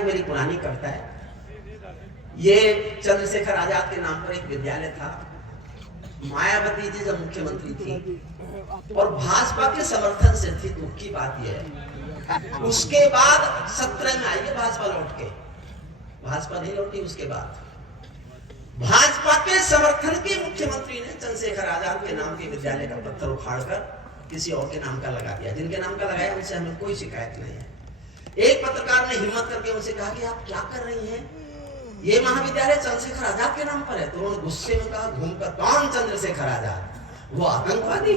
मेरी पुरानी कविता है। ये चंद्रशेखर आजाद के नाम पर एक विद्यालय था। मायावती जी जब मुख्यमंत्री थी और भाजपा के समर्थन से थी, दुख की बात यह है उसके बाद 17 में आई है भाजपा लौट के, भाजपा नहीं लौटी। उसके बाद भाजपा के समर्थन के मुख्यमंत्री ने चंद्रशेखर आजाद के नाम के विद्यालय का पत्थर उखाड़कर किसी और के नाम का लगा दिया। जिनके नाम का लगाया उनसे हमें कोई शिकायत नहीं है। एक पत्रकार ने हिम्मत करके उनसे कहा कि आप क्या कर रही हैं, ये महाविद्यालय चंद्रशेखर आजाद के नाम पर है। तो उन्होंने गुस्से में कहा, घूमकर कौन चंद्रशेखर आजाद, वो आतंकवादी।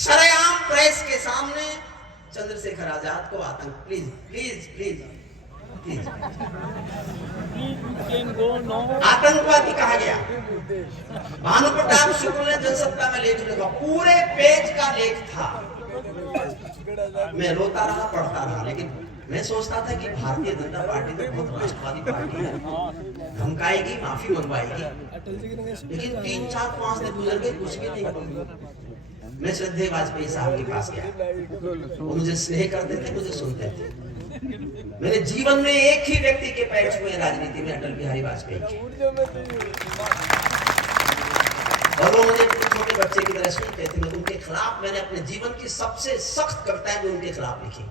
सरेआम प्रेस के सामने चंद्रशेखर आजाद को आतंक, प्लीज प्लीज प्लीज प्लीज आतंकवादी कहा गया। भानु प्रताप शुक्ल ने जनसत्ता में लेख लिखा, पूरे पेज का लेख था। मैं रोता रहा, पढ़ता रहा, लेकिन मैं सोचता था कि भारतीय जनता पार्टी तो बहुत राष्ट्रवादी पार्टी है, धमकाएगी, माफी मंगवाएगी, लेकिन 3 4 5 दिन गुजर गए, कुछ भी नहीं। मैं श्रद्धेय वाजपेयी साहब के पास गया, वो मुझे स्नेह करते थे, मुझे सुनते थे। मेरे जीवन में एक ही व्यक्ति के पैर छुए राजनीति में, अटल बिहारी वाजपेयी। और वो मुझे छोटे बच्चे की तरह सुनते थे। मैं उनके खिलाफ, मैंने अपने जीवन की सबसे सख्त कविताएं भी उनके खिलाफ लिखी।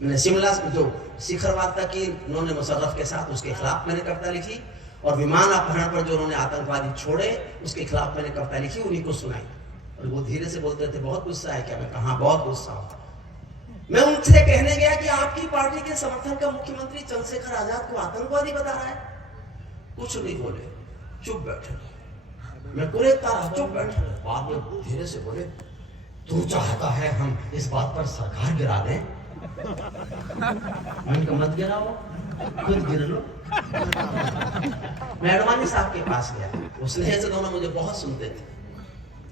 मैंने शिमला जो शिखर वार्ता की उन्होंने मुशर्रफ के साथ, उसके खिलाफ मैंने कविता लिखी। और विमान अपहरण पर जो उन्होंने आतंकवादी छोड़े, उसके खिलाफ मैंने कविता लिखी, उन्हीं को सुनाई। और वो धीरे से बोलते थे, बहुत गुस्सा है क्या? मैं कहा, बहुत गुस्सा हूं। मैं उनसे कहने गया कि आपकी पार्टी के समर्थन का मुख्यमंत्री चंद्रशेखर आजाद को आतंकवादी बता रहा है। कुछ नहीं बोले, चुप बैठे। मैं पूरे तरह चुप बैठे। बाद में धीरे से बोले, तू चाहता है हम इस बात पर सरकार गिरा दें? मैंने मत गिराओ, खुद गिर लो। मैं अडवाणी साहब के पास गया, उसने से दोनों मुझे बहुत सुनते थे,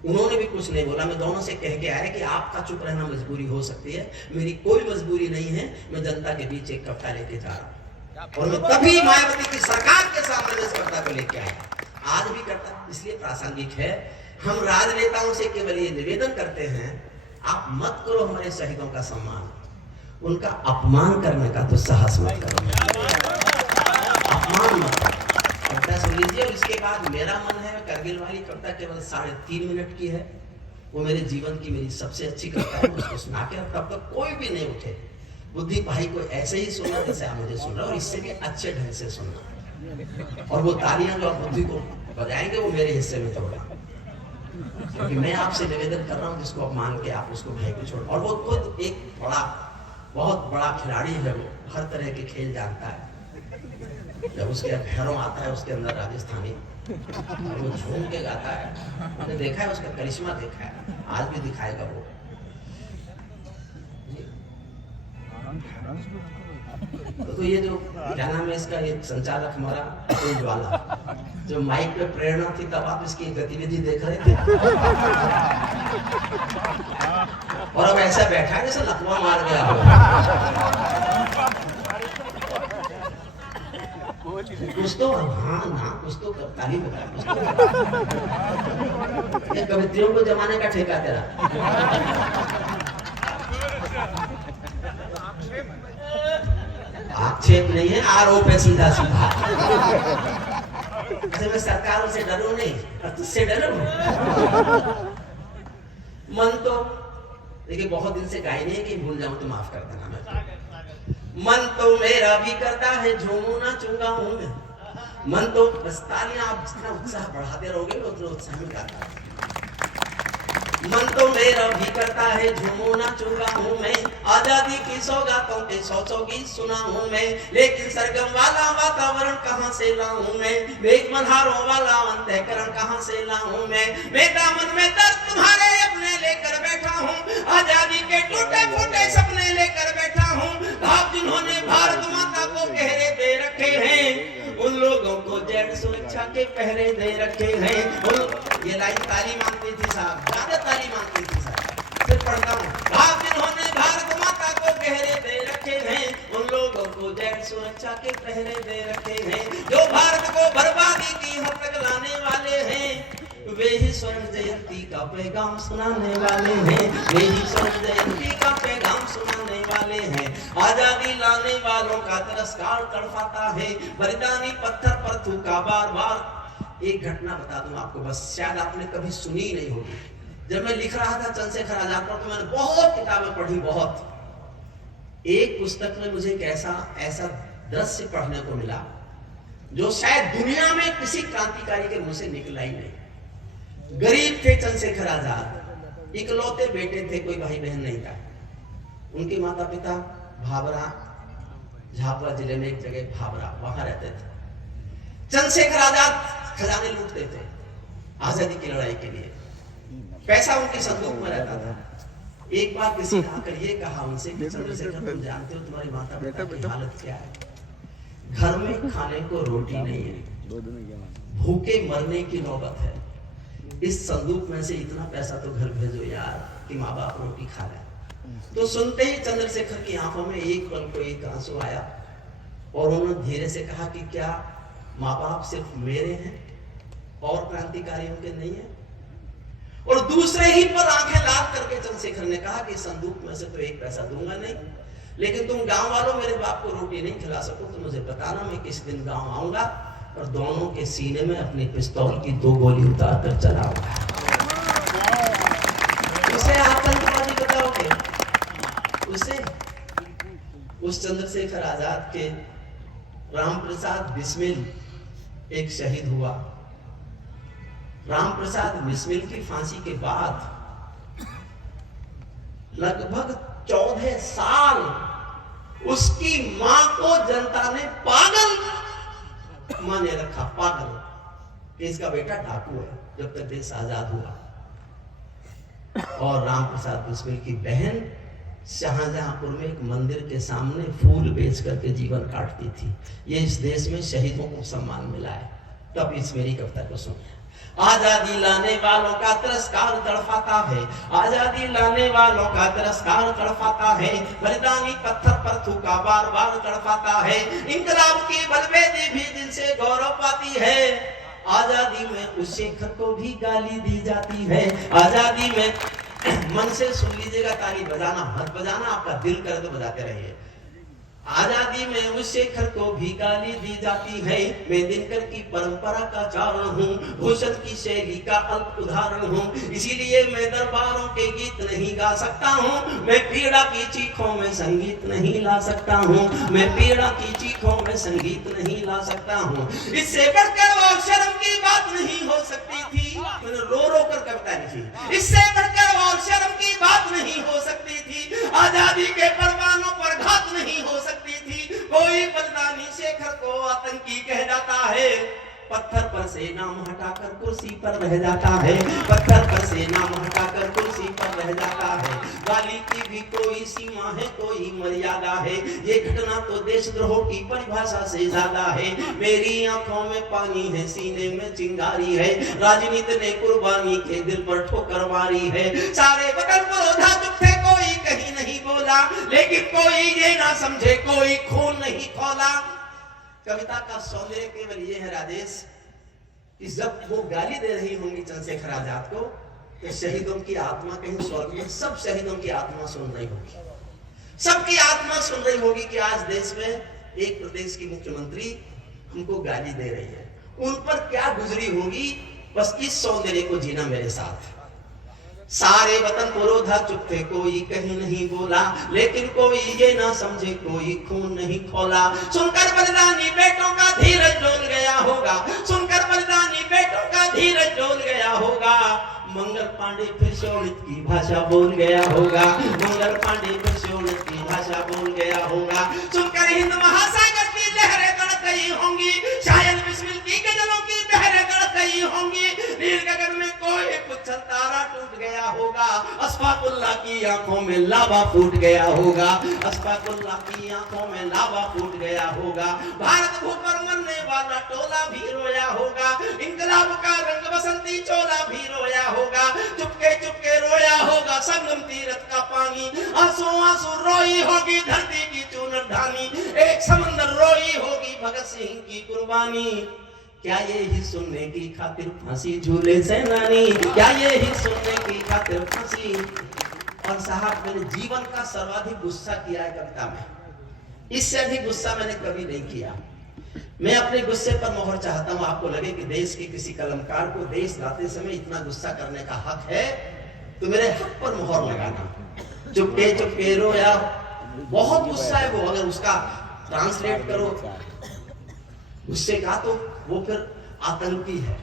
उन्होंने भी कुछ नहीं बोला। मैं दोनों से कह के आया कि आपका चुप रहना मजबूरी हो सकती है, मेरी कोई मजबूरी नहीं है। मैं जनता के बीच एक कविता लेके जा रहा हूं। और मैं तभी मायावती की सरकार के सामने इस कविता को लेके आया। आज भी करता, इसलिए प्रासंगिक है। हम राजनेताओं से केवल ये निवेदन करते हैं, आप मत करो हमारे शहीदों का सम्मान, उनका अपमान करने का तो साहस मत करो, अपमान मत करो। कविता सुन लीजिए। और इसके बाद मेरा मन है, करगिल वाली कविता केवल 3.5 मिनट की है, वो मेरे जीवन की मेरी सबसे अच्छी कविता है। उसको सुना के तब तक कोई भी नहीं उठे। बुद्धि भाई को ऐसे ही सुनना जैसे आप मुझे सुन रहे हो, और इससे भी अच्छे ढंग से सुनना। और वो तालियां जो आप बुद्धि को बजाएंगे, वो मेरे हिस्से में तोड़ना, क्योंकि मैं आपसे निवेदन कर रहा हूँ, जिसको आप मान के आप उसको भय को छोड़। और वो खुद एक बहुत बड़ा खिलाड़ी है, वो हर तरह के खेल जानता है। जब उसके भैरों आता है उसके अंदर राजस्थानी, वो झूम के गाता है। मैंने देखा है, उसका करिश्मा देखा है, आज भी दिखाएगा वो। तो ये जो क्या नाम है इसका, ये संचालक हमारा अतुल ज्वाला, जो माइक पे प्रेरणा थी, तब आप इसकी गतिविधि देख रहे थे। और अब ऐसा बैठा है जैसे लकवा मार गया हो। कुछ तो हाँ ना, कुछ तो ताली बता, कुछ तो ये कवित्रियों को जमाने का ठेका तेरा। आक्षेप नहीं है, आरोप है सीधा सीधा। अच्छा, मैं सरकारों से डरूं नहीं, और तुझसे डरूं। मन तो देखिए बहुत दिन से गाय नहीं है, कि भूल जाऊं तो माफ कर देना। मन तो मेरा भी करता है, झूमू ना चूंगा हूं मैं। मन तो बस तालियां आप जितना उत्साह बढ़ाते रहोगे, उतना उत्साह में गाता है। मन तो मेरा भी करता है, झूमू ना चूंगा हूं मैं। आजादी की सौगातों के 100 गीत सुना हूं मैं, लेकिन सरगम वाला वातावरण कहां से लाऊं मैं। वेग मल्हारों वाला अंतःकरण कहां से लाऊं मैं। मैं दामन में दर्द तुम्हारे अपने लेकर बैठा हूं, आजादी के टूटे फूटे सपने लेकर बैठा हूं। भाव जिन्होंने भारत माता को गहरे दे रखे हैं, उन लोगों को जेड सुरक्षा के पहरे दे रखे हैं। ये लाइन ताली मांगती थी साहब, ज्यादा ताली मांगती थी साहब। फिर पढ़ता हूँ, भाव जिन्होंने भारत माता को गहरे दे रखे हैं, उन लोगों को जेड सुरक्षा के पहरे दे रखे हैं। जो भारत को बर्बादी की हद तक लाने वाले हैं, वे ही स्वर्ण जयंती का पैगाम सुनाने वाले हैं। वे ही स्वर्ण जयंती का पैगाम सुनाने वाले हैं। आजादी लाने वालों का तिरस्कार तड़पाता है, बलिदानी पत्थर पर थूका बार बार। एक घटना बता दूं आपको, बस शायद आपने कभी सुनी नहीं होगी। जब मैं लिख रहा था चंद्रशेखर आजाद पर, तो मैंने बहुत किताबें पढ़ी, बहुत। एक पुस्तक में मुझे एक ऐसा दृश्य पढ़ने को मिला जो शायद दुनिया में किसी क्रांतिकारी के मुंह से निकला ही नहीं। गरीब थे चंद्रशेखर आजाद, इकलौते बेटे थे, कोई भाई बहन नहीं था। उनके माता पिता भाबरा, झाबुआ जिले में एक जगह भाबरा, वहां रहते थे। चंद्रशेखर आजाद खजाने लूटते थे आजादी की लड़ाई के लिए, पैसा उनकी संदूक में रहता था। एक बार किसी ने आकर ये कहा उनसे कि चंद्रशेखर, तुम जानते हो तुम्हारी माता पिता की हालत क्या है? घर में खाने को रोटी नहीं है, भूखे मरने की नौबत है। इस संदूक में से इतना पैसा तो घर भेजो यार कि माँ बाप रोटी खा रहे। तो सुनते ही चंद्रशेखर की आंखों में एक पल को एक आंसू आया और उन्होंने धीरे से कहा कि क्या माँ बाप सिर्फ मेरे हैं और क्रांतिकारियों के नहीं है? और दूसरे ही पर आंखें लाल करके चंद्रशेखर ने कहा कि संदूक में से तो एक पैसा दूंगा नहीं, लेकिन तुम गांव वालों मेरे बाप को रोटी नहीं खिला सको तो मुझे बताना, मैं किस दिन गांव आऊंगा और दोनों के सीने में अपनी पिस्तौल की 2 गोली उतार कर चलाऊंगा। उसे आतंकवादी बताओगे? उसे? उस चंद्रशेखर आजाद के राम प्रसाद बिस्मिल एक शहीद हुआ। राम प्रसाद बिस्मिल की फांसी के बाद लगभग 14 साल उसकी मां को जनता ने पागल माने रखा, पागल कि इसका बेटा डाकू है, जब तक देश आजाद हुआ। और राम प्रसाद बिस्मिल की बहन शाहजहांपुर में एक मंदिर के सामने फूल बेच करके जीवन काटती थी। ये इस देश में शहीदों को सम्मान मिला है। तब इस मेरी कविता को सुनिए। आजादी लाने वालों का तिरस्कार तड़पाता है, आजादी लाने वालों का तिरस्कार तड़पाता है, बलिदानी पत्थर पर थूका बार बार तड़पाता है। इंकलाब की बलवेदी भी जिनसे गौरव पाती है, आजादी में उस शेखर को भी गाली दी जाती है। आजादी में मन से सुन लीजिएगा, ताली बजाना मत बजाना, आपका दिल करे तो बजाते रहिए। आजादी में उस शेखर को भी गाली दी जाती है। मैं दिनकर की परंपरा का चारण हूँ, भूषण की शैली का अल्प उदाहरण हूँ, इसीलिए मैं दरबारों के गीत नहीं गा सकता हूँ। मैं पीड़ा की चीखों में संगीत नहीं ला सकता हूँ, मैं पीड़ा की चीखों में संगीत नहीं ला सकता हूँ। इससे बढ़कर और शर्म की बात नहीं हो सकती थी। मैंने रो रो कर कविता लिखी। इससे बढ़कर और शर्म की बात नहीं हो सकती थी। आजादी के परवानों पर घात नहीं हो सकती थी। कोई बलिदानी शेखर को आतंकी कह जाता है, पत्थर पर से नाम हटाकर कुर्सी पर रह जाता है, पत्थर पर से नाम हटाकर कुर्सी पर रह जाता है। गाली की भी कोई सीमा है, कोई मर्यादा है, ये घटना तो देशद्रोह की परिभाषा से ज्यादा है। मेरी आंखों में पानी है, सीने में चिंगारी है, राजनीति ने कुर्बानी के दिल पर ठोकर मारी है। सारे वतन पर ओझा चुप थे, कोई कहीं नहीं बोला, लेकिन कोई ये ना समझे कोई खून नहीं खौला। कविता का सौंदर्य केवल ये है राजेश कि जब वो गाली दे रही होंगी चंद्रशेखर आजाद को, तो शहीदों की आत्मा कहीं स्वर्ग में, सब शहीदों की आत्मा सुन रही होगी, सबकी आत्मा सुन रही होगी कि आज देश में एक प्रदेश की मुख्यमंत्री हमको गाली दे रही है। उन पर क्या गुजरी होगी, बस इस सौंदर्य को जीना मेरे साथ। सारे वतन पुरोधा चुप थे, कोई कहीं नहीं बोला, लेकिन कोई ये ना समझे कोई खून नहीं खोला। सुनकर बलिदानी बेटों का धीरज डोल गया होगा, सुनकर बलिदानी बेटों का धीरज डोल गया होगा। मंगल पांडे फिर शोणित की भाषा बोल गया होगा, मंगल पांडे फिर शोणित की भाषा बोल गया होगा। सुनकर हिंद महासागर की लहरें तड़क गई होंगी, शायद बिस्मिल की गजलों की बहरें तड़क गई होंगी। नील गगन में कोई पुच्छल तारा टूट गया होगा, अशफाकुल्लाह की आंखों में लावा फूट गया होगा, अशफाकुल्लाह की आंखों में लावा फूट गया होगा। भारत भूख पर मरने वाला टोला भी रोया होगा, इंकलाब का रंग बसंती चोला भी रोया होगा। चुपके चुपके रोया होगा संगम तीरथ का पानी, आंसू आंसू रोई होगी धरती की चूनर धानी, एक समंदर रोई होगी भगत सिंह की कुर्बानी। क्या ये ही सुनने की खातिर फांसी झूले सेनानी, क्या ये ही सुनने की खातिर फांसी। और साहब मैंने जीवन का सर्वाधिक गुस्सा किया है कविता में, इससे अधिक गुस्सा मैंने कभी नहीं किया। मैं अपने गुस्से पर मोहर चाहता हूं। आपको लगे कि देश के किसी कलमकार को देश लाते समय इतना गुस्सा करने का हक है, तो मेरे हक पर मोहर लगाना। चुपके चुपके रोया, बहुत गुस्सा है वो। अगर उसका ट्रांसलेट करो गुस्से का, तो वो फिर आतंकी है।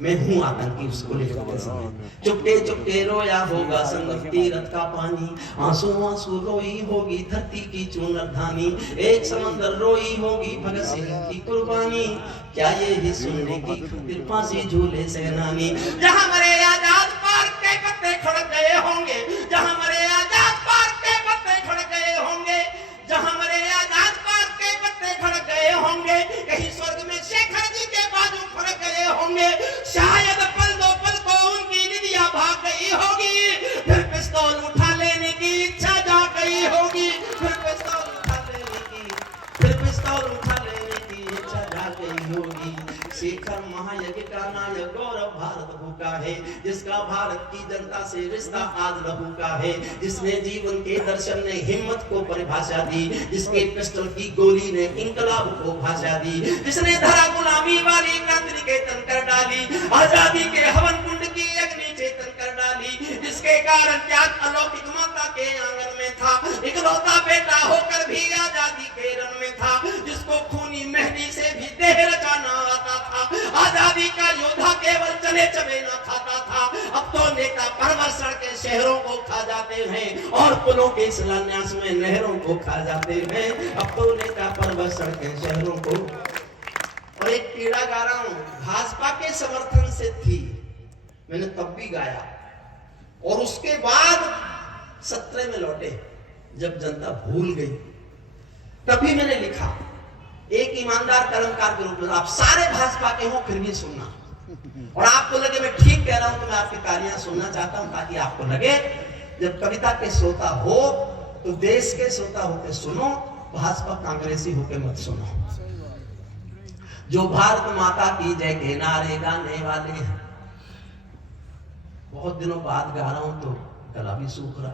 मैं हूं आतंकी, उसको लिखते समय। चुपके चुपके रोया होगा संगम तीरथ का पानी, आंसू आंसू रोई होगी धरती की चूनर धानी, एक समंदर रोई होगी भगत सिंह की कुर्बानी, क्या ये ही सुनने की खातिर फांसी झूले सेनानी। जहां मरे आजाद पार्क के पत्ते खड़क गए होंगे, जहां मरे आजाद पार्क के पत्ते खड़क गए होंगे, जहां मरे आजाद पार्क के पत्ते खड़क गए होंगे, कहीं स्वर्ग में शेखर जी के बाजू फड़क गए होंगे, शायद पल दो पल को उनकी निदिया भाग गई होगी, फिर पिस्तौल उठा लेने की इच्छा जाग गई होगी, फिर पिस्तौल उठा लेने की इच्छा जाग गई होगी। शेखर महायज्ञ का नायक गौरव भारत भूखा है, जिसका भारत की जनता से रिश्ता आज लहू का है, जिसने जीवन के दर्शन ने हिम्मत को परिभाषा दी, जिसके पिस्टल की गोली ने इंकलाब को भाषा दी, जिसने धरा गुलामी वाली क्रांति निकेतन कर डाली, आजादी के हवन कुंड की अग्नि चेतन कर डाली, जिसके कारण त्याग अलौकिक माता के आंगन में था, इकलौता बेटा होकर भी आजादी के रण में था, जिसको खूनी मेहंदी से भी देह रचाना आता था, आजादी का योद्धा केवल चने चबे न खाता था। अब तो नेता परवरसण के शहरों को खा जाते हैं और पुलों के शिलान्यास में नहरों को खा जाते हैं। अब तो नेता परवरसण के शहरों को। और एक पीड़ा गा रहा हूं, भाजपा के समर्थन से थी, मैंने तब भी गाया, और उसके बाद 17 में लौटे जब जनता भूल गई, तभी मैंने लिखा एक ईमानदार कलमकार के रूप में। आप सारे भाजपा के हो फिर भी सुनना, और आपको लगे मैं ठीक कह रहा हूं तो मैं आपकी तालियां सुनना चाहता हूं, ताकि आपको लगे जब कविता के श्रोता हो तो देश के श्रोता होकर सुनो, भाजपा कांग्रेसी होकर मत सुनो। जो भारत माता की जय के नारे गाने वाले हैं, बहुत दिनों बाद गा रहा हूं तो गला भी सूख रहा।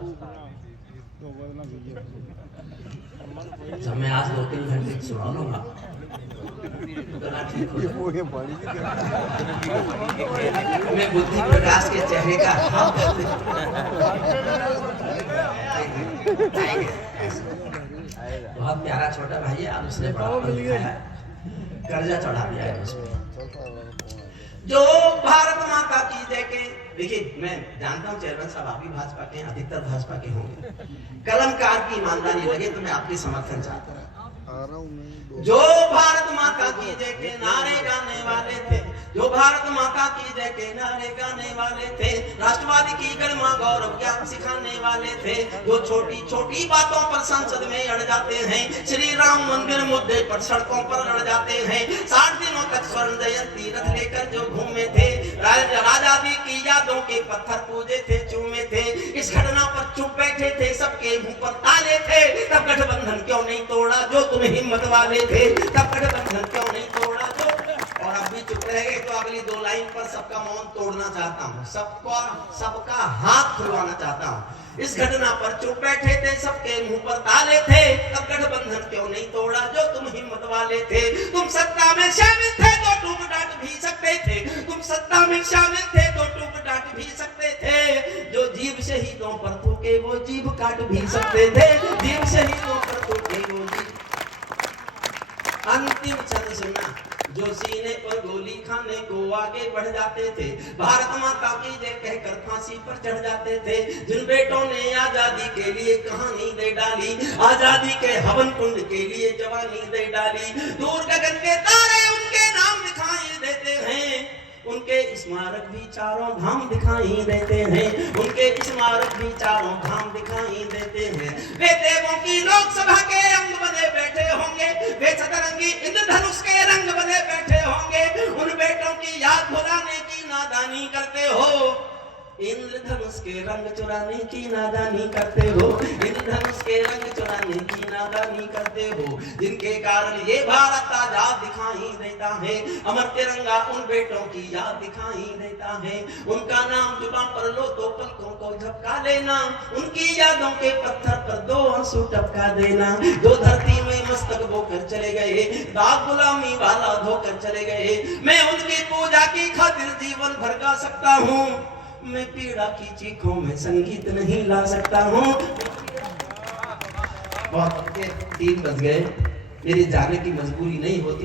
जब मैं आज 2-3 घंटे सुना लूंगा गला ठीक हो जाएगा। मैं बुद्धि प्रकाश के चेहरे का बहुत प्यारा छोटा भाई है, उसने लिखा है, कर्जा चढ़ा दिया है उसमें। जो भारत माता की जय के, देखिए मैं जानता हूं चेयरमैन साहब आप भी भाजपा के हैं, अधिकतर भाजपा के होंगे, कलमकार की ईमानदारी लगे तो मैं आपके समर्थन चाहता हूं। जो भारत माता की जय के नारे गाने वाले थे, जो भारत माता की जय के नारे गाने वाले थे, राष्ट्रवादी की गरिमा गौरव ज्ञान सिखाने वाले थे, जो छोटी छोटी बातों पर संसद में अड़ जाते हैं, श्री राम मंदिर मुद्दे पर सड़कों पर लड़ जाते हैं, 60 दिनों तक स्वर्ण जयंती रथ लेकर जो घूमे थे, आजादी की यादों के पत्थर पूजे थे, चूमे थे, इस घटना पर चुप बैठे थे, सबके मुंह पर ताले थे, तब गठबंधन क्यों नहीं तोड़ा जो तुम हिम्मत वाले थे, तब गठबंधन क्यों नहीं तोड़ा जो। और अब भी चुप रह गए तो अगली 2 लाइन पर सबका मौन तोड़ना चाहता हूँ, सबका हाथ खुलवाना चाहता हूँ। इस घटना पर चुप बैठे थे, सबके मुंह पर ताले थे, तब गठबंधन क्यों नहीं तोड़ा जो तुम हिम्मत वाले थे। तुम सत्ता में शामिल थे तो टूक डांट भी सकते थे, तुम सत्ता में शामिल थे तो टूक डांट भी सकते थे, जो जीभ शहीदों पर थूके वो जीभ काट भी सकते थे, जीभ शहीदों पर थूके वो जीभ। अंतिम छंद सुनना, जो सीने पर गोली खाने को आगे बढ़ जाते थे, भारत माता की जय कहकर फांसी पर चढ़ जाते थे, जिन बेटों ने आजादी के लिए कहानी दे डाली, आजादी के हवन कुंड के लिए जवानी दे डाली, दूर गगन के तारे उनके नाम दिखाई देते हैं, उनके स्मारक भी चारों धाम दिखाई देते हैं, उनके स्मारक भी चारों धाम दिखाई देते हैं। वे देवों की लोकसभा के अंग बने बैठे होंगे, वे सतरंगी इंद्रधनुष के रंग बने बैठे होंगे, उन बेटों की याद भुलाने की नादानी करते हो, इंद्रधनुष के रंग चुराने की नादानी करते हो, इंद्रधनुष के रंग चुराने की नादानी करते हो, जिनके कारण ये भारत आजाद दिखाई देता है, अमर तिरंगा उन बेटों की याद दिखाई देता है, उनका नाम जुबान पर लो तो पलकों को झपका लेना, उनकी यादों के पत्थर पर दो आंसू टपका देना, जो धरती में मस्तक बोकर चले गए, दाग गुलामी वाला धोकर चले गए, मैं उनकी पूजा की खातिर जीवन भर गा सकता हूँ, मैं पीड़ा की चीखों में संगीत नहीं ला सकता हूँ। बहुत 3 बज गए, मेरी जाने की मजबूरी नहीं होती।